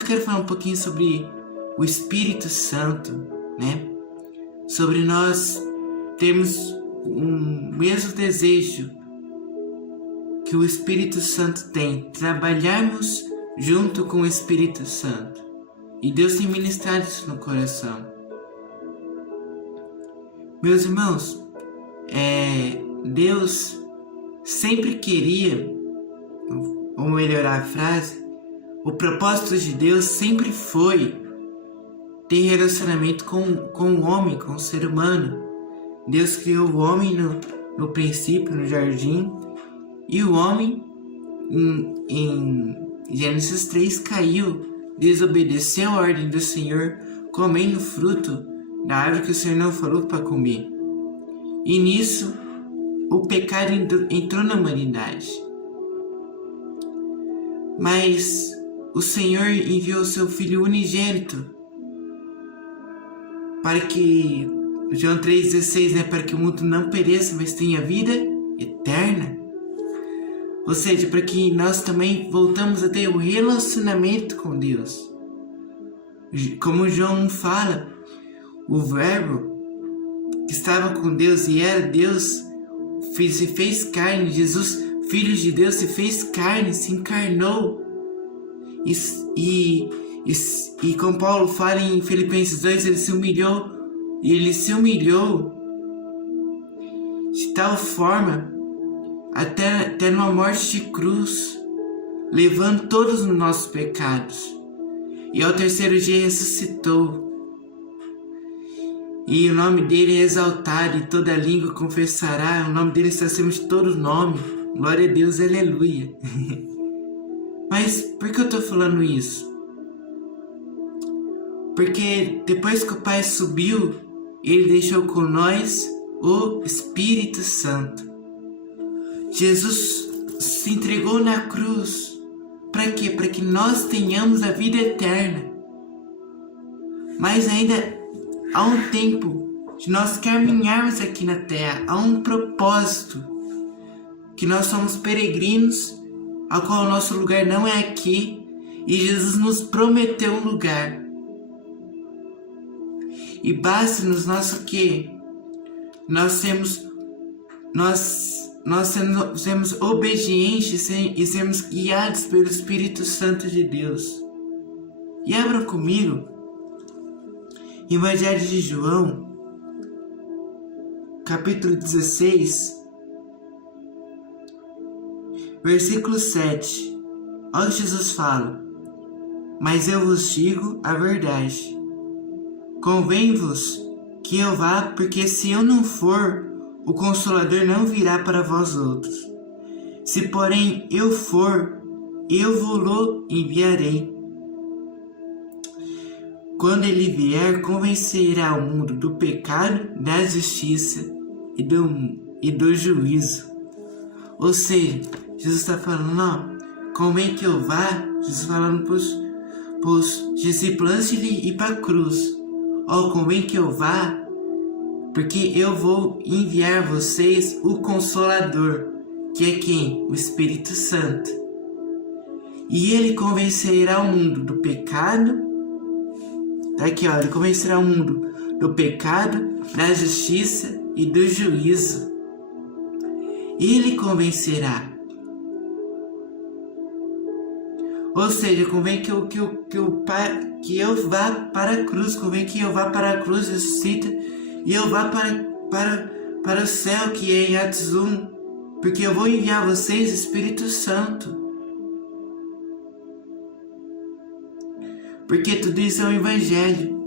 Eu quero falar um pouquinho sobre o Espírito Santo, né? Sobre nós termos um mesmo desejo que o Espírito Santo tem, trabalharmos junto com o Espírito Santo. E Deus tem ministrado isso no coração. Meus irmãos, Deus sempre queria, vou melhorar a frase, o propósito de Deus sempre foi ter relacionamento com o homem, com o ser humano. Deus criou o homem no princípio, no jardim, e o homem, em Gênesis 3, caiu, desobedeceu a ordem do Senhor, comendo fruto da árvore que o Senhor não falou para comer. E nisso, o pecado entrou na humanidade. Mas o Senhor enviou seu Filho unigênito para que, João 3,16, né, para que o mundo não pereça, mas tenha vida eterna. Ou seja, para que nós também voltamos a ter um relacionamento com Deus. Como João fala, o Verbo que estava com Deus e era Deus se fez carne. Jesus, Filho de Deus, se fez carne, se encarnou. E como Paulo fala em Filipenses 2, ele se humilhou de tal forma até numa morte de cruz, levando todos os nossos pecados. E ao terceiro dia ressuscitou. E o nome dele é exaltado, e toda língua confessará. O nome dele está acima de todo nome. Glória a Deus, aleluia. Mas por que eu estou falando isso? Porque depois que o Pai subiu, ele deixou com nós o Espírito Santo. Jesus se entregou na cruz. Para quê? Para que nós tenhamos a vida eterna. Mas ainda há um tempo de nós caminharmos aqui na terra. Há um propósito. Que nós somos peregrinos, ao qual o nosso lugar não é aqui. E Jesus nos prometeu um lugar. E basta-nos nosso quê? Nós sermos obedientes e sermos guiados pelo Espírito Santo de Deus. E abra comigo Evangelho de João, capítulo 16, versículo 7. Olha o que Jesus fala: mas eu vos digo a verdade. Convém-vos que eu vá, porque se eu não for, o Consolador não virá para vós outros. Se porém eu for, eu vou-lo enviarei. Quando ele vier, convencerá o mundo do pecado, da justiça e do juízo. Ou seja, Jesus está falando, convém que eu vá, Jesus falando para os discípulos antes de ir para a cruz. Convém que eu vá, porque eu vou enviar vocês o Consolador, que é quem? O Espírito Santo. E ele convencerá o mundo do pecado. Aqui, ó, ele convencerá o mundo do pecado, da justiça e do juízo. Ele convencerá. Ou seja, convém que eu vá para a cruz, convém que eu vá para a cruz, ressuscita, e eu vá para o céu, que é em Atos 1, porque eu vou enviar a vocês o Espírito Santo. Porque tudo isso é o Evangelho.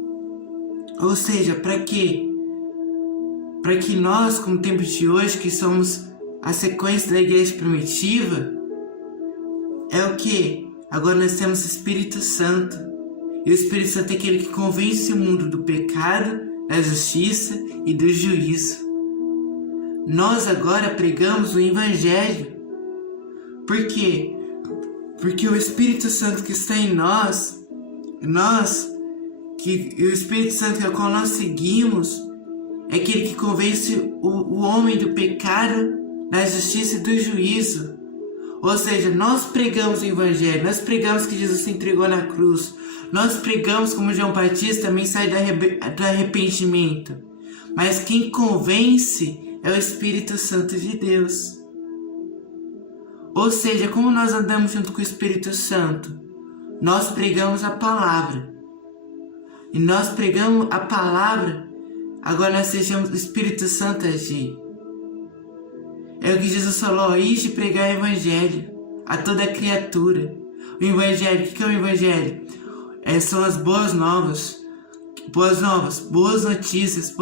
Ou seja, para quê? Para que nós, como tempos de hoje, que somos a sequência da igreja primitiva, é o quê? Agora nós temos o Espírito Santo. E o Espírito Santo é aquele que convence o mundo do pecado, da justiça e do juízo. Nós agora pregamos o Evangelho. Por quê? Porque o Espírito Santo que está em nós, o Espírito Santo ao qual nós seguimos, é aquele que convence o homem do pecado, da justiça e do juízo. Ou seja, nós pregamos o Evangelho, nós pregamos que Jesus se entregou na cruz, Nós pregamos como João Batista a mensagem do arrependimento. Mas quem convence é o Espírito Santo de Deus. Ou seja, como nós andamos junto com o Espírito Santo? Nós pregamos a palavra. E nós pregamos a palavra, agora nós deixamos o Espírito Santo agir. É o que Jesus falou, ide pregar o Evangelho a toda criatura. O Evangelho, o que é o Evangelho? São as boas novas. Boas novas, boas notícias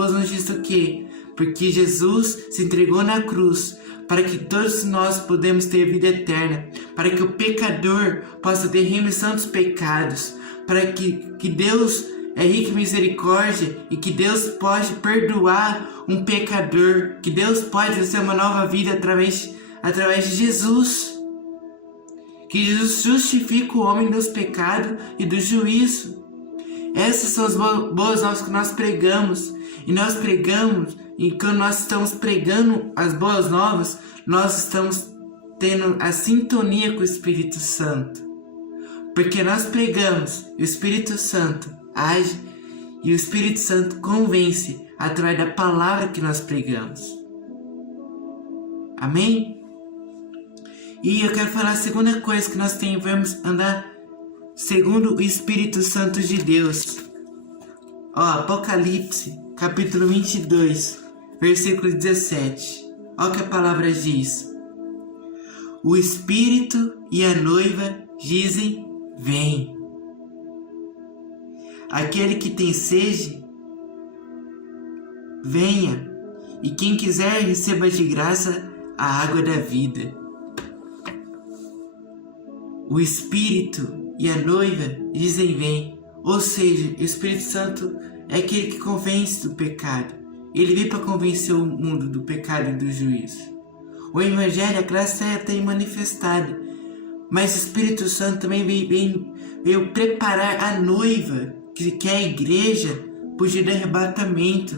do quê? Porque Jesus se entregou na cruz para que todos nós podemos ter vida eterna, para que o pecador possa ter remissão dos pecados, para que Deus é rico em misericórdia e que Deus pode perdoar um pecador, que Deus pode fazer uma nova vida através de Jesus. Que Jesus justifica o homem dos pecados e do juízo. Essas são as boas novas que nós pregamos. E nós pregamos, e quando nós estamos pregando as boas novas, nós estamos tendo a sintonia com o Espírito Santo. Porque nós pregamos, e o Espírito Santo age, e o Espírito Santo convence através da palavra que nós pregamos. Amém? E eu quero falar a segunda coisa que nós devemos andar segundo o Espírito Santo de Deus. Apocalipse, capítulo 22, versículo 17. Olha o que a palavra diz. O Espírito e a noiva dizem, vem. Aquele que tem sede, venha. E quem quiser, receba de graça a água da vida. O Espírito e a noiva dizem vem. Ou seja, o Espírito Santo é aquele que convence do pecado. Ele veio para convencer o mundo do pecado e do juízo. O Evangelho, a graça é manifestada. Mas o Espírito Santo também veio preparar a noiva, que é a igreja, para o dia do arrebatamento.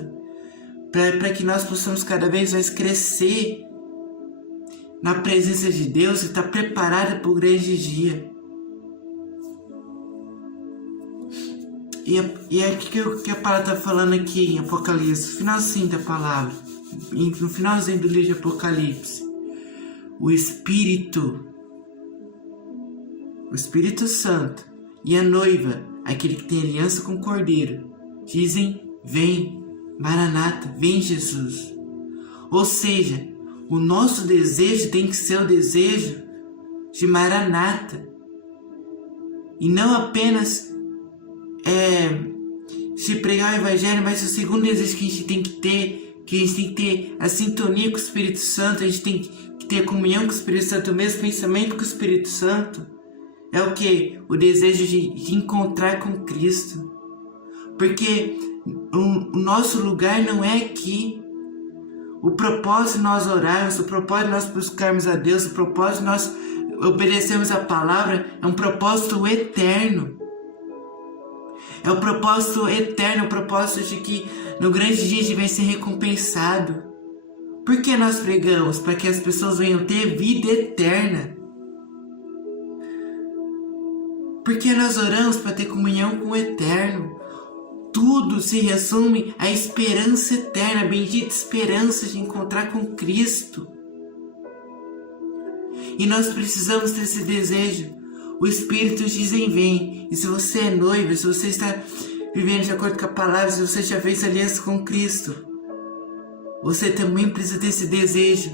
Para que nós possamos cada vez mais crescer na presença de Deus e estar preparada para o grande dia. E é que a palavra está falando aqui em Apocalipse, no finalzinho da palavra, no finalzinho do livro de Apocalipse. O Espírito Santo e a noiva, aquele que tem aliança com o Cordeiro, dizem, vem, Maranata, vem Jesus. Ou seja, o nosso desejo tem que ser o desejo de Maranata. E não apenas se pregar o Evangelho, mas o segundo desejo que a gente tem que ter a sintonia com o Espírito Santo, a gente tem que ter a comunhão com o Espírito Santo, o mesmo pensamento com o Espírito Santo. É o que? O desejo de encontrar com Cristo. Porque o nosso lugar não é aqui. O propósito de nós orarmos, o propósito de nós buscarmos a Deus, o propósito de nós obedecermos a palavra é um propósito eterno. É o propósito eterno, o propósito de que no grande dia a gente vai ser recompensado. Por que nós pregamos? Para que as pessoas venham ter vida eterna. Porque nós oramos para ter comunhão com o eterno. Tudo se resume à esperança eterna, a bendita esperança de encontrar com Cristo. E nós precisamos ter esse desejo. O Espírito dizem vem. E se você é noiva, se você está vivendo de acordo com a palavra, se você já fez aliança com Cristo, você também precisa ter esse desejo.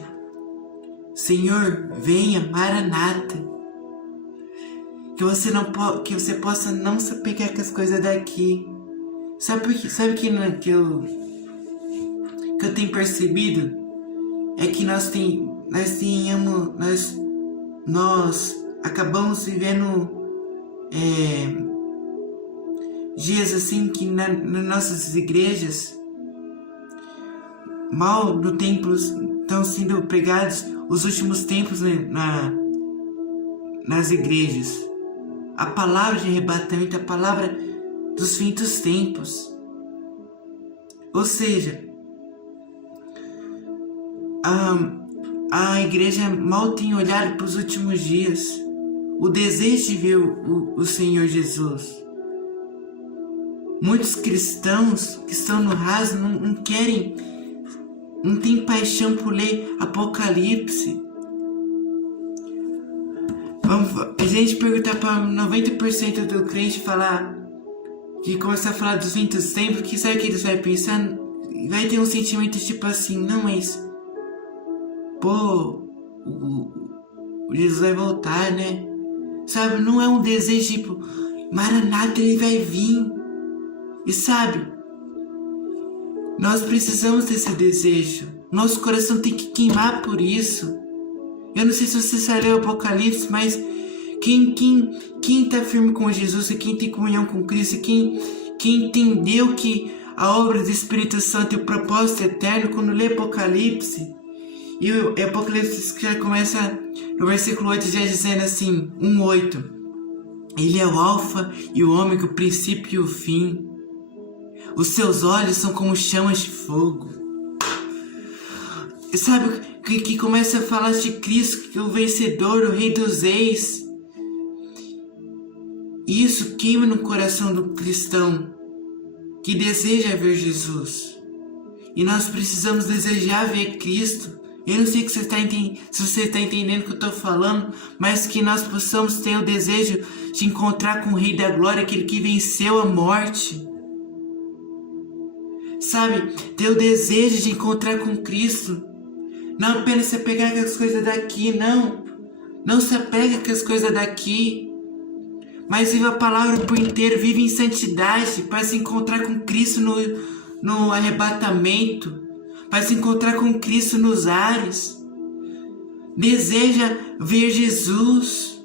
Senhor, venha, Maranata. Que você possa não se apegar com as coisas daqui. Sabe que eu tenho percebido? É que nós acabamos vivendo dias assim que nas nossas igrejas, mal no templo estão sendo pregados os últimos tempos, né, nas igrejas. A palavra de arrebatamento, a palavra dos fins dos tempos. Ou seja, a igreja mal tem olhado para os últimos dias. O desejo de ver o Senhor Jesus. Muitos cristãos que estão no raso não querem, não tem paixão por ler Apocalipse. A gente perguntar para 90% do crente falar, que começar a falar dos 20 tempos, que sabe o que eles vão pensar? Vai ter um sentimento tipo assim, não, mas pô, o Jesus vai voltar, né? Sabe, não é um desejo tipo, Maranata, ele vai vir. E sabe, nós precisamos desse desejo. Nosso coração tem que queimar por isso. Eu não sei se você sabe ler o Apocalipse, mas quem tá firme com Jesus, quem tem comunhão com Cristo, quem entendeu que a obra do Espírito Santo e o propósito eterno, quando lê Apocalipse, e o Apocalipse já começa no versículo 8 já dizendo assim, 1:8. Ele é o alfa e o ômega, o princípio e o fim. Os seus olhos são como chamas de fogo. Sabe, que começa a falar de Cristo, que é o vencedor, o Rei dos Reis. Isso queima no coração do cristão que deseja ver Jesus. E nós precisamos desejar ver Cristo. Eu não sei se você está entendendo o que eu estou falando, mas que nós possamos ter o desejo de encontrar com o Rei da Glória, aquele que venceu a morte. Sabe, ter o desejo de encontrar com Cristo. Não apenas se apegar com as coisas daqui, não. Não se apega com as coisas daqui. Mas viva a palavra por inteiro, vive em santidade para se encontrar com Cristo no arrebatamento, para se encontrar com Cristo nos ares. Deseja ver Jesus.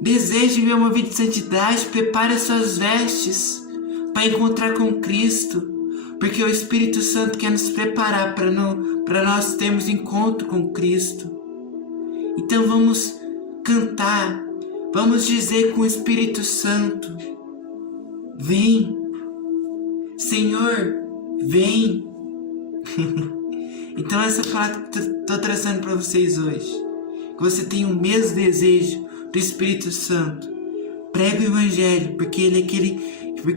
Deseja viver uma vida de santidade, prepare as suas vestes para encontrar com Cristo. Porque o Espírito Santo quer nos preparar para nós termos encontro com Cristo. Então vamos cantar, vamos dizer com o Espírito Santo, vem, Senhor, vem. Então essa palavra que eu estou trazendo para vocês hoje, que você tenha o mesmo desejo do Espírito Santo. Prega o Evangelho, porque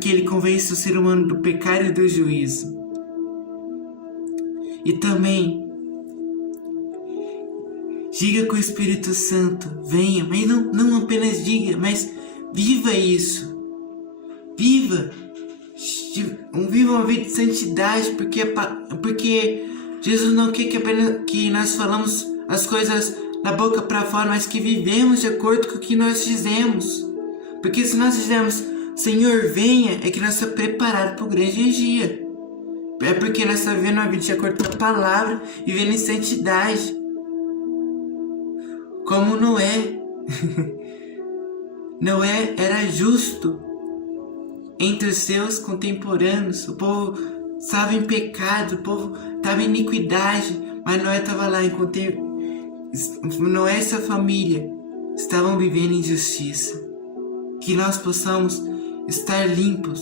ele convence o ser humano do pecado e do juízo. E também diga com o Espírito Santo, venha, mas não apenas diga, mas viva isso. Viva uma vida de santidade, porque Jesus não quer que apenas que nós falamos as coisas da boca para fora, mas que vivemos de acordo com o que nós dizemos. Porque se nós dizemos, Senhor, venha, é que nós estamos preparados para o grande dia. É porque nós estamos vivendo uma vida de acordo com a palavra, vivendo em santidade. Como Noé. Noé era justo entre os seus contemporâneos. O povo estava em pecado, o povo estava em iniquidade, mas Noé estava lá enquanto Noé e sua família estavam vivendo em justiça. Que nós possamos estar limpos,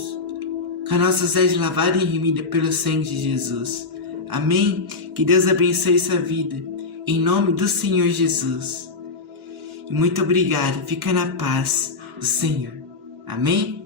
com as nossas vestes lavadas e remidas pelo sangue de Jesus. Amém? Que Deus abençoe sua vida, em nome do Senhor Jesus. E muito obrigado, fica na paz do Senhor. Amém?